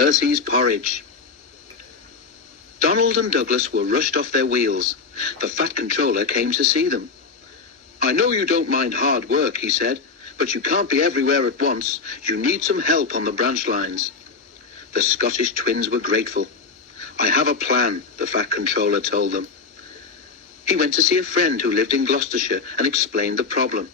Percy's Porridge. Donald and Douglas were rushed off their wheels. The Fat Controller came to see them. "I know you don't mind hard work," he said, "but you can't be everywhere at once. You need some help on the branch lines." The Scottish twins were grateful. "I have a plan," the Fat Controller told them. He went to see a friend who lived in Gloucestershire and explained the problem.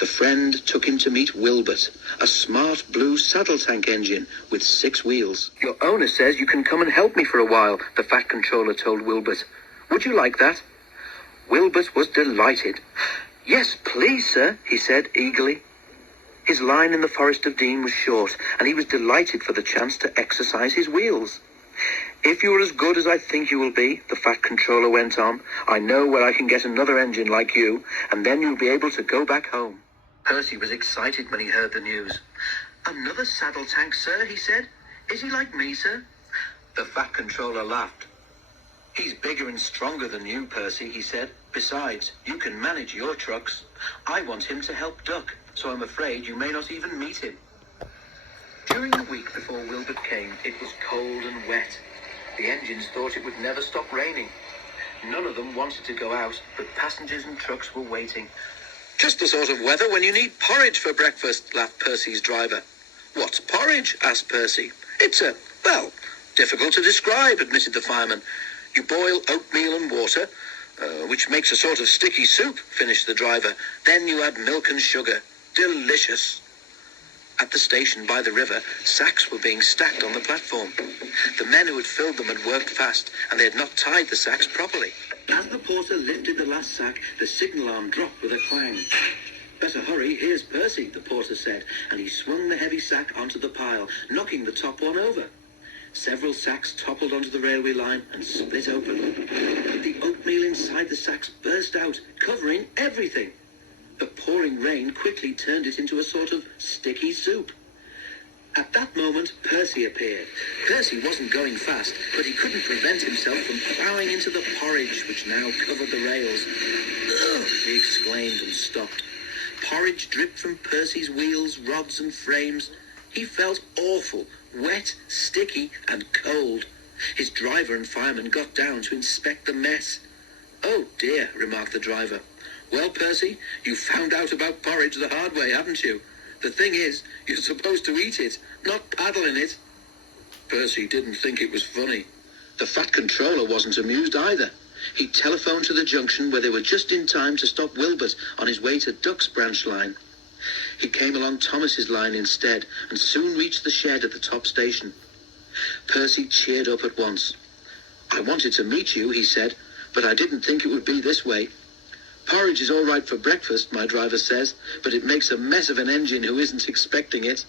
The friend took him to meet Wilbert, a smart blue saddle tank engine with 6 wheels. "Your owner says you can come and help me for a while," the Fat Controller told Wilbert. "Would you like that?" Wilbert was delighted. "Yes, please, sir," he said eagerly. His line in the Forest of Dean was short, and he was delighted for the chance to exercise his wheels. "If you are as good as I think you will be," the Fat Controller went on, "I know where I can get another engine like you, and then you'll be able to go back home." Percy was excited when he heard the news. "Another saddle tank, sir," he said. "Is he like me, sir?" The Fat Controller laughed. "He's bigger and stronger than you, Percy," he said. "Besides, you can manage your trucks. I want him to help Duck, so I'm afraid you may not even meet him." During the week before Wilbert came, it was cold and wet. The engines thought it would never stop raining. None of them wanted to go out, but passengers and trucks were waiting. "Just the sort of weather when you need porridge for breakfast," laughed Percy's driver. "What's porridge?" asked Percy. "It's difficult to describe," admitted the fireman. "You boil oatmeal and water, which makes a sort of sticky soup," finished the driver. "Then you add milk and sugar. Delicious." At the station by the river, sacks were being stacked on the platform. The men who had filled them had worked fast, and they had not tied the sacks properly. As the porter lifted the last sack, the signal arm dropped with a clang. "Better hurry, here's Percy," the porter said, and he swung the heavy sack onto the pile, knocking the top one over. Several sacks toppled onto the railway line and split open. The oatmeal inside the sacks burst out, covering everything. The pouring rain quickly turned it into a sort of sticky soup. At that moment, Percy appeared. Percy wasn't going fast, but he couldn't prevent himself from ploughing into the porridge, which now covered the rails. "Ugh!" he exclaimed and stopped. Porridge dripped from Percy's wheels, rods and frames. He felt awful, wet, sticky and cold. His driver and fireman got down to inspect the mess. "Oh dear," remarked the driver. "Well, Percy, you found out about porridge the hard way, haven't you? The thing is, you're supposed to eat it, not paddle in it." Percy didn't think it was funny. The Fat Controller wasn't amused either. He telephoned to the junction where they were just in time to stop Wilbert on his way to Duck's branch line. He came along Thomas's line instead and soon reached the shed at the top station. Percy cheered up at once. "I wanted to meet you," he said, "but I didn't think it would be this way. Porridge is all right for breakfast, my driver says, but it makes a mess of an engine who isn't expecting it."